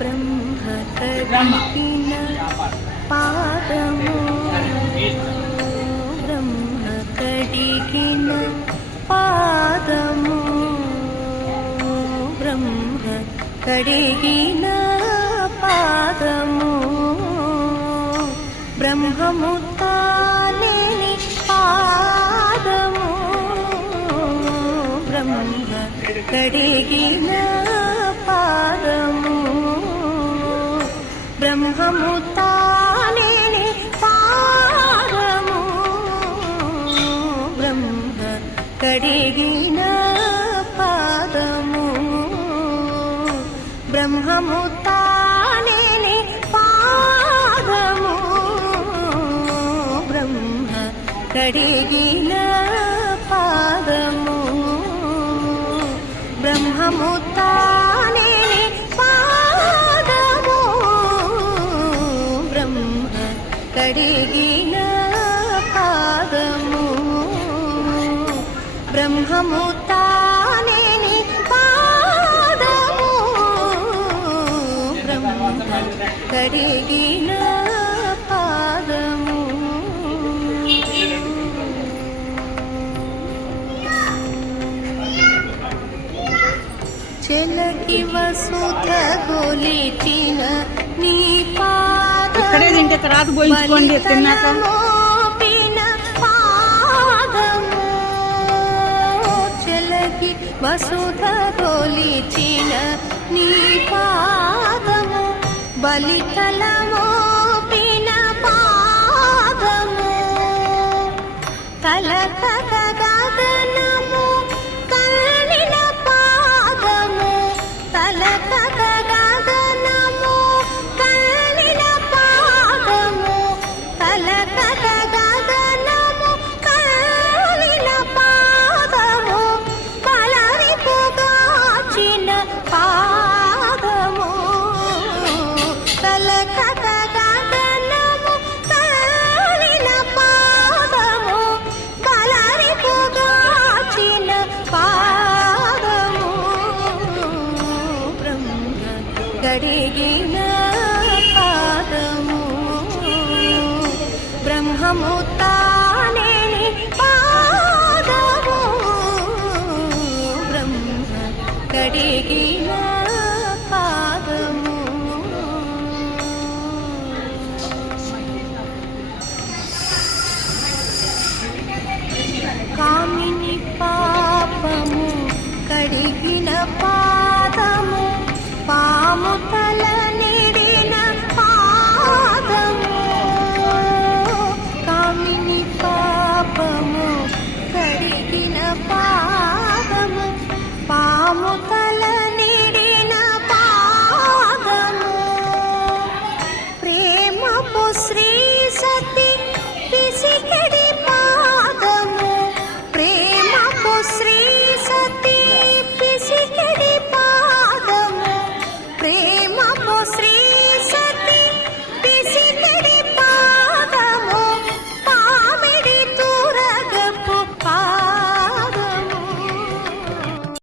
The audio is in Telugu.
బ్రహ్మ కడిగిన పాదము బ్రహ్మ కడిగిన పాదము బ్రహ్మ కడిగిన పాదము బ్రహ్మము తానేని పాదము బ్రహ్మ కడిగిన పాదము బ్రహ్మము తానేని పాదము బ్రహ్మ కడిగిన పాదము బ్రహ్మము తానేని పాదము బ్రహ్మ కడిగిన పాదము బ్రహ్మము తానేని పాదము బ్రహ్మ కడిగిన పాదము బ్రహ్మము తానేని పాదము బ్రహ్మ కడిగిన పాదము చెలకి వసుధ గొలిచిన నీ పాదము ఇక్కడే తింటే తర్వాత పోయించుకోండి తిన్నాక పాదము చెలకి వసుధ గొలిచిన నీ పాదము బలితలమో పిన పాదము తలక గగనము కల్లిన పాదము తలక గగనము కల్లిన పాదము తలక గగనము కల్లిన పాదము పలరిపుగాచిన పాదము తలక గగనము కల్లిన పాదము పలరిపుగాచిన పాదము బ్రహ్మ కడిగిన పాదము బ్రహ్మము తానేని పాదము బ్రహ్మ కడిగిన పాదము కామిని పాపము కడిగిన పాదము పాము తల నిడిన పాదము కామిని పాపము కడిగిన పాదము పాము తల నిడిన పాదము ప్రేమపు శ్రీ